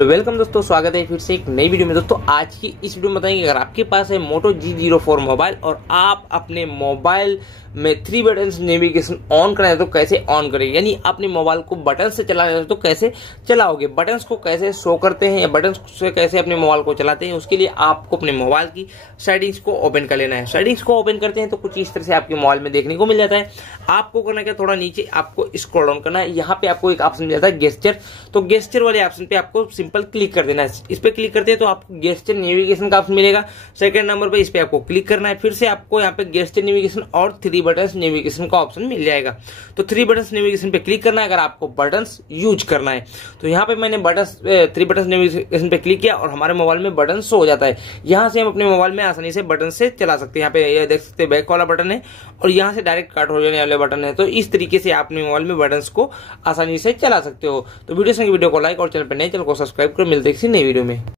तो वेलकम दोस्तों, स्वागत है फिर से एक नई वीडियो में। दोस्तों आज की इस वीडियो में बताएंगे, अगर आपके पास है Moto G04 मोबाइल और आप अपने मोबाइल में 3 बटन नेविगेशन ऑन करना है तो कैसे ऑन करेंगे, यानी अपने मोबाइल को बटन से चलाना है तो कैसे चलाओगे, बटन्स को कैसे शो करते हैं या बटन्स से कैसे अपने मोबाइल को चलाते हैं। उसके लिए आपको अपने मोबाइल की सेटिंग्स को ओपन कर लेना है। सेटिंग्स को ओपन करते हैं तो कुछ इस तरह से आपके मोबाइल में देखने को मिल जाता है। आपको करना क्या, थोड़ा नीचे आपको स्क्रॉल डाउन करना है। यहाँ पे आपको एक ऑप्शन मिल जाता है गेस्चर, तो गेस्चर वाले ऑप्शन पे आपको सिंपल क्लिक कर देना है। इस पे क्लिक करते हैं तो आपको गेस्चर नेविगेशन का ऑप्शन मिलेगा। सेकंड नंबर पे इस पे आपको क्लिक करना है। फिर से आपको यहाँ पे गेस्चर नेविगेशन और 3 बटन नेविगेशन का ऑप्शन मिल जाएगा। तो 3 बटन नेविगेशन पे क्लिक करना है अगर आपको बटन्स यूज करना है। तो यहाँ पे मैंने 3 बटन नेविगेशन पे क्लिक किया और हमारे मोबाइल में बटन शो हो जाता है। यहाँ से हम अपने मोबाइल में आसानी से बटन से चला सकते हैं। यहाँ पे ये देख सकते हैं बैक वाला बटन है और यहाँ से डायरेक्ट कट हो जाने वाले बटन है। तो इस तरीके से आप अपने मोबाइल में बटन्स को आसानी से चला सकते हो। तो वीडियो को लाइक और चैनल पर नए चैनल को सब्सक्राइब कर मिलते हैं किसी नई वीडियो में।